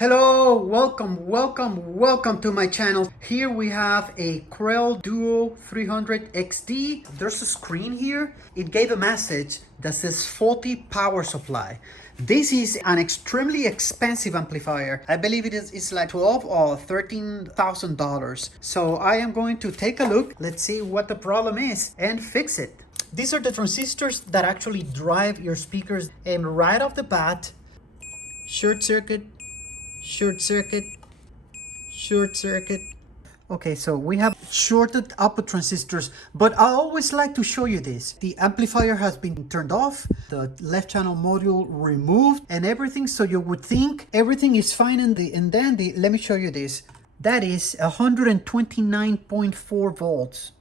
Hello, welcome to my channel. Here we have a Krell Duo 300 XD. There's a screen here. It gave a message that says faulty power supply. This is an extremely expensive amplifier. I believe it's like $12 or $13,000. So I am going to take a look. Let's see what the problem is and fix it. These are the transistors that actually drive your speakers, and right off the bat, short circuit, short circuit, short circuit. Okay, so we have shorted output transistors, but I always like to show you this. The amplifier has been turned off, the left channel module removed and everything, so you would think everything is fine and dandy. Let me show you this. That is 129.4 volts.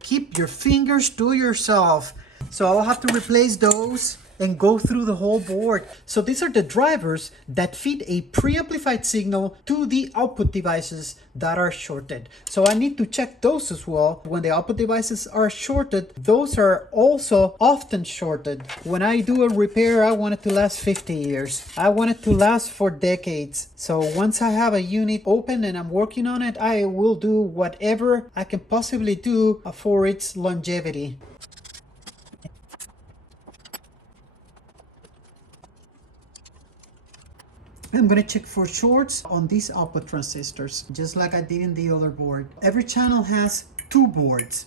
Keep your fingers to yourself. So I'll have to replace those and go through the whole board. So these are the drivers that feed a preamplified signal to the output devices that are shorted. So I need to check those as well. When the output devices are shorted, those are also often shorted. When I do a repair, I want it to last 50 years. I want it to last for decades. So once I have a unit open and I'm working on it, I will do whatever I can possibly do for its longevity. I'm going to check for shorts on these output transistors, just like I did in the other board. Every channel has two boards.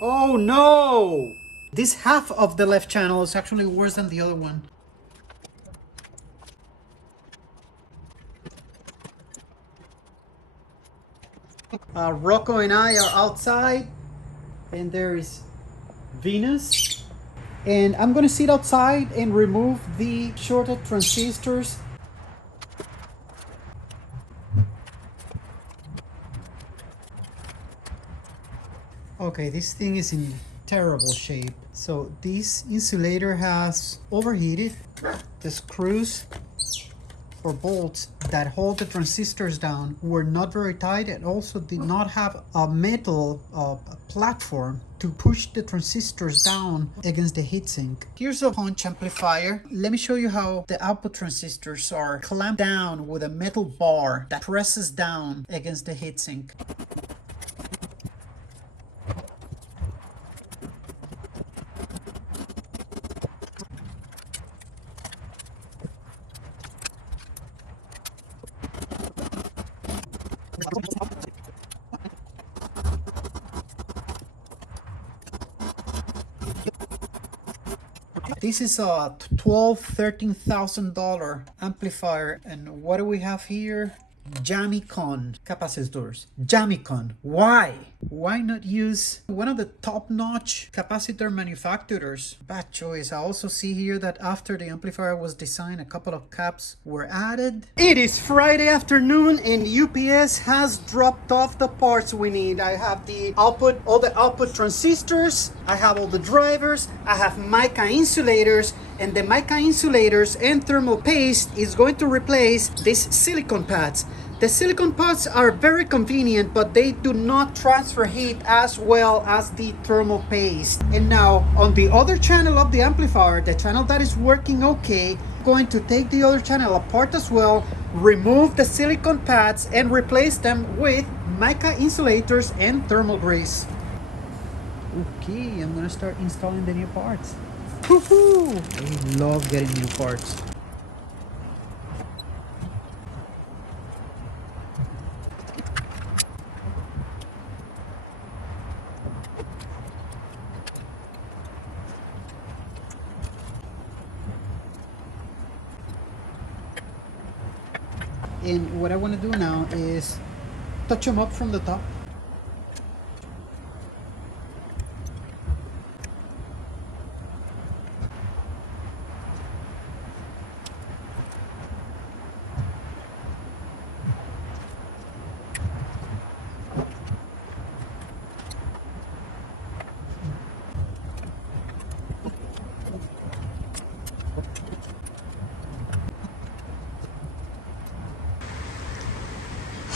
Oh no! This half of the left channel is actually worse than the other one. Rocco and I are outside, and there is Venus. And I'm going to sit outside and remove the shorted transistors. Okay, this thing is in terrible shape. So this insulator has overheated. The screws or bolts that hold the transistors down were not very tight, and also did not have a metal platform to push the transistors down against the heatsink. Here's a punch amplifier. Let me show you how the output transistors are clamped down with a metal bar that presses down against the heatsink. This is a $13,000 amplifier, and what do we have here? Jamicon capacitors. Jamicon. Why? Why not use one of the top-notch capacitor manufacturers? Bad choice. I also see here that after the amplifier was designed, a couple of caps were added. It is Friday afternoon and UPS has dropped off the parts we need. I have the output, all the output transistors. I have all the drivers. I have mica insulators, and the mica insulators and thermal paste is going to replace these silicone pads. The silicone pads are very convenient, but they do not transfer heat as well as the thermal paste. And now on the other channel of the amplifier, the channel that is working okay, I'm going to take the other channel apart as well, remove the silicone pads and replace them with mica insulators and thermal grease. Okay, I'm gonna start installing the new parts. Woohoo! I love getting new parts. And what I want to do now is touch them up from the top.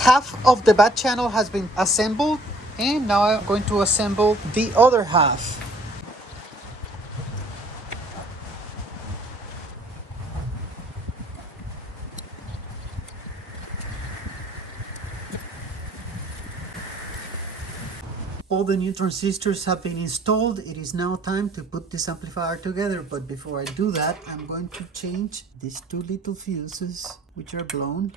Half of the back channel has been assembled, and now I'm going to assemble the other half. All the new transistors have been installed. It is now time to put this amplifier together. But before I do that, I'm going to change these two little fuses, which are blown.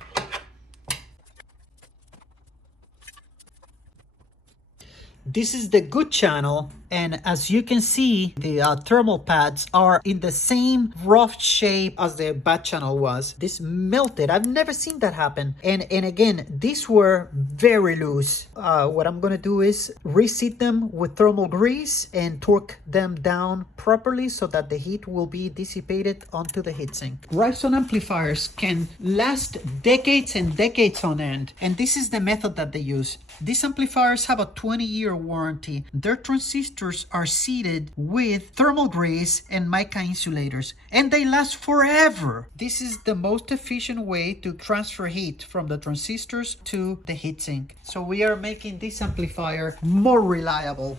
This is the good channel, and as you can see, the thermal pads are in the same rough shape as the bad channel was. This melted. I've never seen that happen. And again, these were very loose. What I'm gonna do is reseat them with thermal grease and torque them down properly so that the heat will be dissipated onto the heatsink. Ryzen amplifiers can last decades and decades on end, and this is the method that they use. These amplifiers have a 20-year warranty. Their transistors are seated with thermal grease and mica insulators, and they last forever. This is the most efficient way to transfer heat from the transistors to the heatsink. So we are making this amplifier more reliable.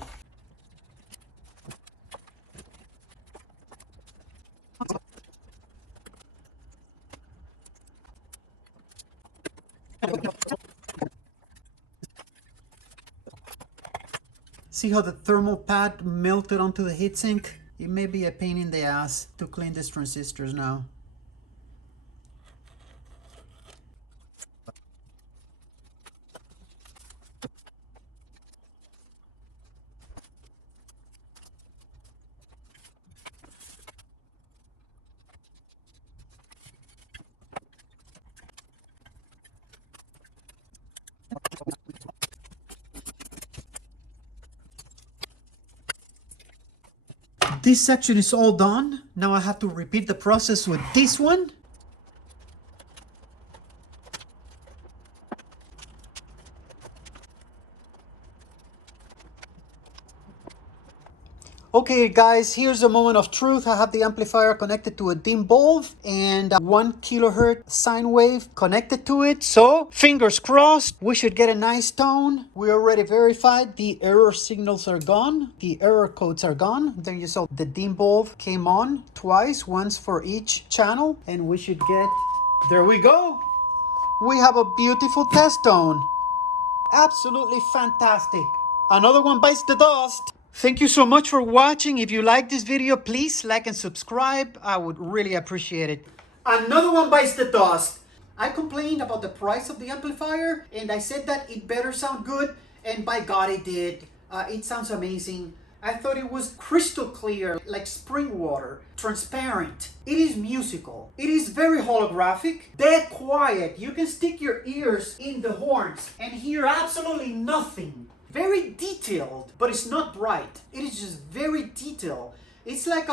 See how the thermal pad melted onto the heatsink? It may be a pain in the ass to clean these transistors now. This section is all done. Now I have to repeat the process with this one. Okay guys, here's a moment of truth. I have the amplifier connected to a dim bulb and 1 kilohertz sine wave connected to it. So fingers crossed, we should get a nice tone. We already verified the error signals are gone. The error codes are gone. Then you saw the dim bulb came on twice, once for each channel, and we should get, there we go. We have a beautiful test tone. Absolutely fantastic. Another one bites the dust. Thank you so much for watching. If you like this video, please like and subscribe. I would really appreciate it. Another one bites the dust. I complained about the price of the amplifier, and I said that it better sound good, and by God it did. It sounds amazing. I thought it was crystal clear, like spring water, transparent. It is musical. It is very holographic, dead quiet. You can stick your ears in the horns and hear absolutely nothing. Very detailed, but it's not bright. It is just very detailed. It's like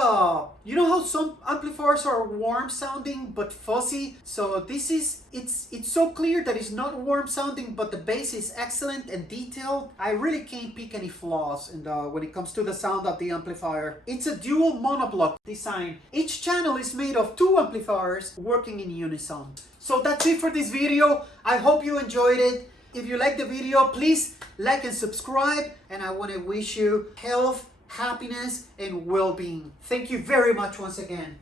you know how some amplifiers are warm sounding but fuzzy? So this is, it's so clear that it's not warm sounding, but the bass is excellent and detailed. I really can't pick any flaws when it comes to the sound of the amplifier. It's a dual monoblock design. Each channel is made of 2 amplifiers working in unison. So that's it for this video. I hope you enjoyed it. If you like the video, please like and subscribe, and I want to wish you health, happiness, and well-being. Thank you very much once again.